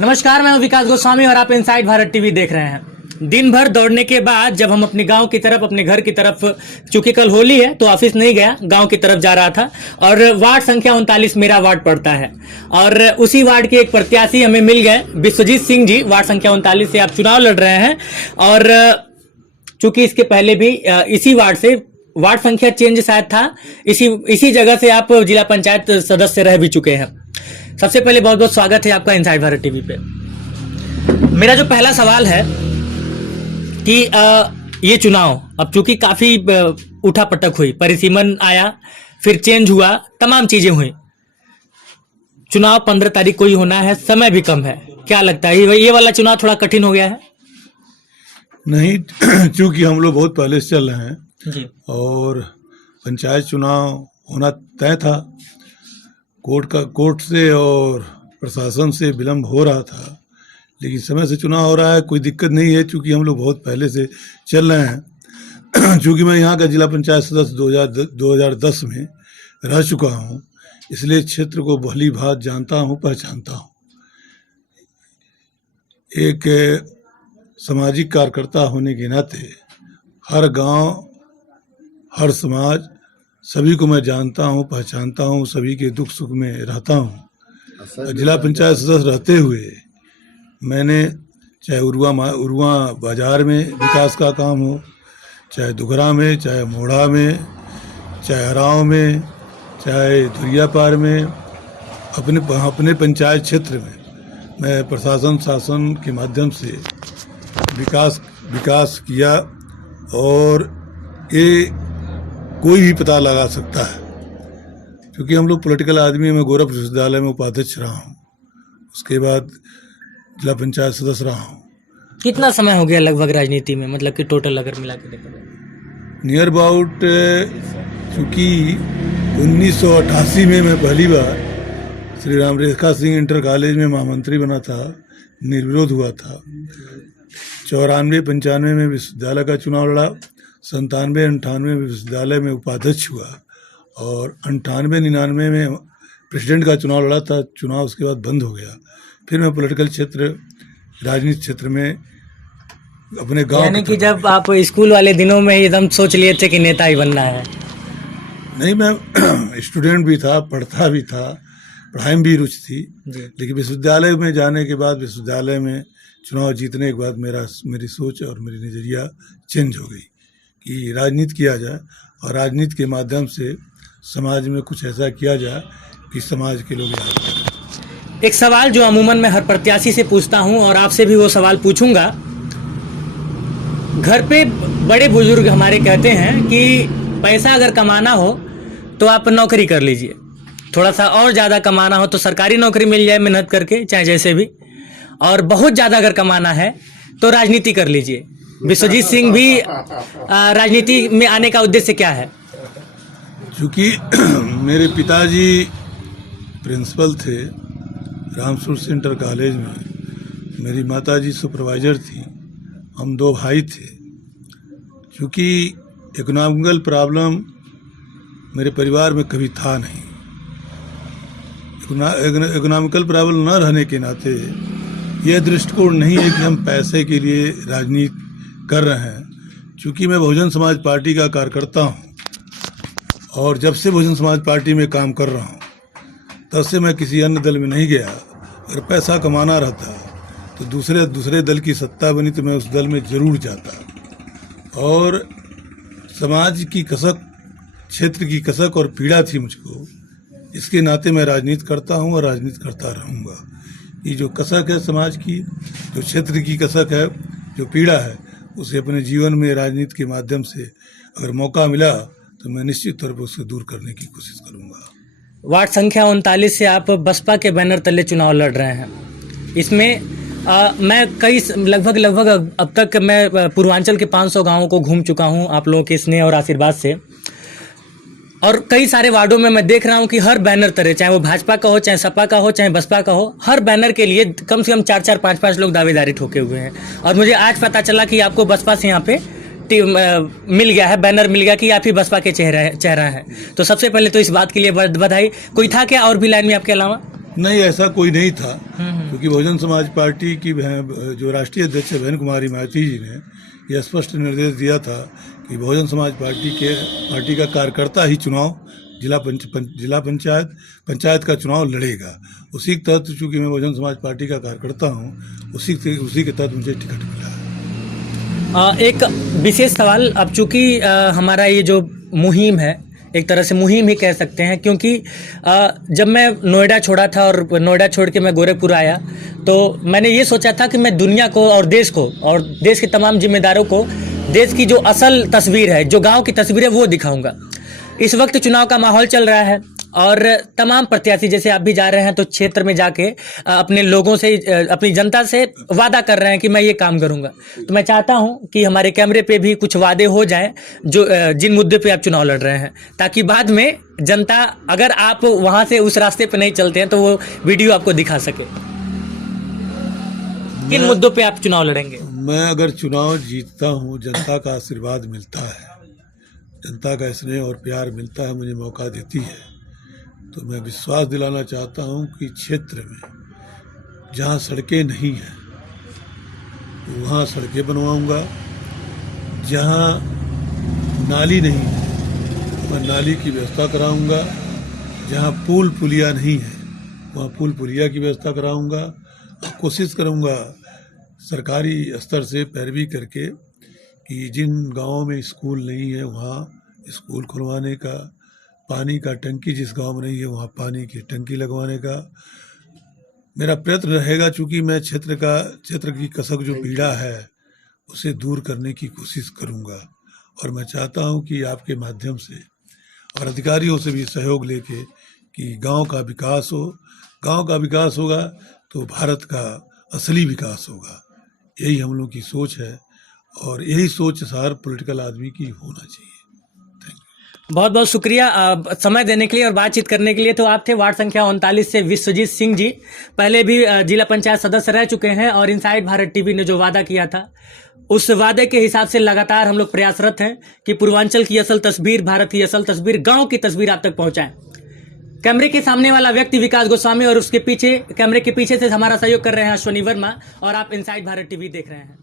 नमस्कार, मैं हूं विकास गोस्वामी और आप इनसाइड भारत टीवी देख रहे हैं। दिन भर दौड़ने के बाद जब हम अपने गांव की तरफ, अपने घर की तरफ, चूंकि कल होली है तो ऑफिस नहीं गया, गांव की तरफ जा रहा था और वार्ड संख्या 39 मेरा वार्ड पड़ता है और उसी वार्ड के एक प्रत्याशी हमें मिल गए, विश्वजीत सिंह जी। वार्ड संख्या 39 से आप चुनाव लड़ रहे हैं और चूंकि इसके पहले भी इसी वार्ड से वार्ड संख्या चेंज शायद था, इसी जगह से आप जिला पंचायत सदस्य रह भी चुके हैं। सबसे पहले बहुत बहुत स्वागत है आपका इनसाइड भारत टीवी पे। मेरा जो पहला सवाल है कि ये चुनाव अब चूंकि काफी उठा पटक हुई, परिसीमन आया, फिर चेंज हुआ, तमाम चीजें हुई। चुनाव 15 तारीख को ही होना है, समय भी कम है। क्या लगता है ये वाला चुनाव थोड़ा कठिन हो गया है? नहीं, चूंकि हम लोग बहुत पहले से चल रहे हैं जी। और पंचायत चुनाव होना तय था। कोर्ट से और प्रशासन से विलम्ब हो रहा था, लेकिन समय से चुनाव हो रहा है, कोई दिक्कत नहीं है। चूंकि हम लोग बहुत पहले से चल रहे हैं। चूंकि मैं यहाँ का जिला पंचायत सदस्य 2010 में रह चुका हूँ, इसलिए क्षेत्र को भली भांति जानता हूँ, पहचानता हूँ। एक सामाजिक कार्यकर्ता होने के नाते हर गांव, हर समाज, सभी को मैं जानता हूं, पहचानता हूं, सभी के दुख सुख में रहता हूं। जिला पंचायत सदस्य रहते हुए मैंने चाहे उरुआ बाजार में विकास का काम हो, चाहे दुगरा में, चाहे मोड़ा में, चाहे हराव में, चाहे धुरियापार में, अपने पंचायत क्षेत्र में मैं प्रशासन शासन के माध्यम से विकास किया। और ये कोई भी पता लगा सकता है, क्योंकि हम लोग पॉलिटिकल आदमी हैं। मैं गोरख विश्वविद्यालय में उपाध्यक्ष रहा हूँ, उसके बाद जिला पंचायत सदस्य रहा हूँ। कितना समय हो गया लगभग राजनीति में, मतलब कि टोटल अगर मिला के देखा जाए? नियर अबाउट, चूँकि 1988 में मैं पहली बार श्री राम रेखा सिंह इंटर कॉलेज में महामंत्री बना था, निर्विरोध हुआ था। 94-95 में विश्वविद्यालय का चुनाव लड़ा, 97-98 में विश्वविद्यालय में उपाध्यक्ष हुआ और 98-99 में प्रेसिडेंट का चुनाव लड़ा था। चुनाव उसके बाद बंद हो गया। फिर मैं पॉलिटिकल क्षेत्र, राजनीति क्षेत्र में अपने गांव, यानी कि जब आप स्कूल वाले दिनों में एकदम सोच लिए थे कि नेता ही बनना है? नहीं, मैं स्टूडेंट भी था, पढ़ता भी था, पढ़ाई में भी रुचि थी, लेकिन विश्वविद्यालय में जाने के बाद, विश्वविद्यालय में चुनाव जीतने के बाद मेरी सोच और मेरी नज़रिया चेंज हो गई कि राजनीति किया जाए और राजनीति के माध्यम से समाज में कुछ ऐसा किया जाए कि समाज के लोग याद करें। एक सवाल जो अमूमन मैं हर प्रत्याशी से पूछता हूं और आपसे भी वो सवाल पूछूंगा। घर पे बड़े बुजुर्ग हमारे कहते हैं कि पैसा अगर कमाना हो तो आप नौकरी कर लीजिए, थोड़ा सा और ज़्यादा कमाना हो तो सरकारी नौकरी मिल जाए मेहनत करके, चाहे जैसे भी, और बहुत ज़्यादा अगर कमाना है तो राजनीति कर लीजिए। विश्वजीत सिंह भी राजनीति में आने का उद्देश्य क्या है? क्योंकि मेरे पिताजी प्रिंसिपल थे रामसूर इंटर कॉलेज में, मेरी माताजी सुपरवाइजर थी, हम 2 भाई थे। क्योंकि इकोनॉमिकल प्रॉब्लम मेरे परिवार में कभी था नहीं, इकोनॉमिकल प्रॉब्लम न रहने के नाते यह दृष्टिकोण नहीं है कि हम पैसे के लिए राजनीति कर रहे हैं। क्योंकि मैं बहुजन समाज पार्टी का कार्यकर्ता हूं और जब से बहुजन समाज पार्टी में काम कर रहा हूं तब से मैं किसी अन्य दल में नहीं गया। अगर पैसा कमाना रहता तो दूसरे दल की सत्ता बनी तो मैं उस दल में जरूर जाता। और समाज की कसक, क्षेत्र की कसक और पीड़ा थी मुझको, इसके नाते मैं राजनीति करता हूं और राजनीति करता रहूँगा। ये जो कसक है समाज की, जो क्षेत्र की कसक है, जो पीड़ा है, उसे अपने जीवन में राजनीति के माध्यम से अगर मौका मिला तो मैं निश्चित तौर पर उसे दूर करने की कोशिश करूंगा। वार्ड संख्या 39 से आप बसपा के बैनर तले चुनाव लड़ रहे हैं। इसमें मैं लगभग अब तक मैं पूर्वांचल के 500 गांवों को घूम चुका हूं आप लोगों के स्नेह और आशीर्वाद से, और कई सारे वार्डों में मैं देख रहा हूं कि हर बैनर तले, चाहे वो भाजपा का हो, चाहे सपा का हो, चाहे बसपा का हो, हर बैनर के लिए कम से कम 4-4, 5-5 लोग दावेदारी ठोके हुए हैं। और मुझे आज पता चला कि आपको बसपा से यहाँ पे मिल गया है, बैनर मिल गया कि आप ही बसपा के चेहरा है। तो सबसे पहले तो इस बात के लिए बधाई। कोई था क्या और भी लाइन में आपके अलावा? नहीं, ऐसा कोई नहीं था, क्योंकि बहुजन समाज पार्टी की जो राष्ट्रीय अध्यक्ष है बहन कुमारी मायावती जी ने यह स्पष्ट निर्देश दिया था कि बहुजन समाज पार्टी का कार्यकर्ता ही चुनाव जिला पंचायत का चुनाव लड़ेगा। उसी के तहत, चूंकि मैं बहुजन समाज पार्टी का कार्यकर्ता हूँ, उसी के तहत मुझे टिकट मिला। एक विशेष सवाल, अब चूंकि हमारा ये जो मुहिम है, एक तरह से मुहिम ही कह सकते हैं, क्योंकि जब मैं नोएडा छोड़ा था और नोएडा छोड़ के मैं गोरखपुर आया, तो मैंने ये सोचा था कि मैं दुनिया को और देश के तमाम जिम्मेदारों को देश की जो असल तस्वीर है, जो गांव की तस्वीर है, वो दिखाऊंगा। इस वक्त चुनाव का माहौल चल रहा है और तमाम प्रत्याशी, जैसे आप भी जा रहे हैं, तो क्षेत्र में जाके अपने लोगों से, अपनी जनता से वादा कर रहे हैं कि मैं ये काम करूंगा। तो मैं चाहता हूं कि हमारे कैमरे पे भी कुछ वादे हो जाएं जो जिन मुद्दे पे आप चुनाव लड़ रहे हैं, ताकि बाद में जनता, अगर आप वहां से उस रास्ते पे नहीं चलते हैं, तो वो वीडियो आपको दिखा सके। किन मुद्दों पे आप चुनाव लड़ेंगे? मैं अगर चुनाव जीतता हूँ, जनता का आशीर्वाद मिलता है, जनता का स्नेह और प्यार मिलता है, मुझे मौका देती है, तो मैं विश्वास दिलाना चाहता हूं कि क्षेत्र में जहां सड़कें नहीं हैं वहां सड़कें बनवाऊंगा, जहां नाली नहीं है वहां नाली की व्यवस्था कराऊंगा, जहां पुल पुलिया नहीं है वहां पुल पुलिया की व्यवस्था कराऊंगा। कोशिश करूंगा सरकारी स्तर से पैरवी करके कि जिन गांवों में स्कूल नहीं है वहां स्कूल खुलवाने का, पानी का टंकी जिस गांव में नहीं है वहाँ पानी की टंकी लगवाने का मेरा प्रयत्न रहेगा। चूँकि मैं क्षेत्र की कसक जो पीड़ा है उसे दूर करने की कोशिश करूँगा, और मैं चाहता हूँ कि आपके माध्यम से और अधिकारियों से भी सहयोग लेके कि गांव का विकास हो। गांव का विकास होगा तो भारत का असली विकास होगा। यही हम लोग की सोच है और यही सोच हर पॉलिटिकल आदमी की होना चाहिए। बहुत बहुत शुक्रिया समय देने के लिए और बातचीत करने के लिए। तो आप थे वार्ड संख्या 39 से विश्वजीत सिंह जी, पहले भी जिला पंचायत सदस्य रह चुके हैं और इनसाइड भारत टीवी ने जो वादा किया था उस वादे के हिसाब से लगातार हम लोग प्रयासरत हैं कि पूर्वांचल की असल तस्वीर, भारत की असल तस्वीर, गांव की तस्वीर आप तक पहुंचाएं। कैमरे के सामने वाला व्यक्ति विकास गोस्वामी और उसके पीछे, कैमरे के पीछे से हमारा सहयोग कर रहे हैं अश्वनी वर्मा, और आप इनसाइड भारत टीवी देख रहे हैं।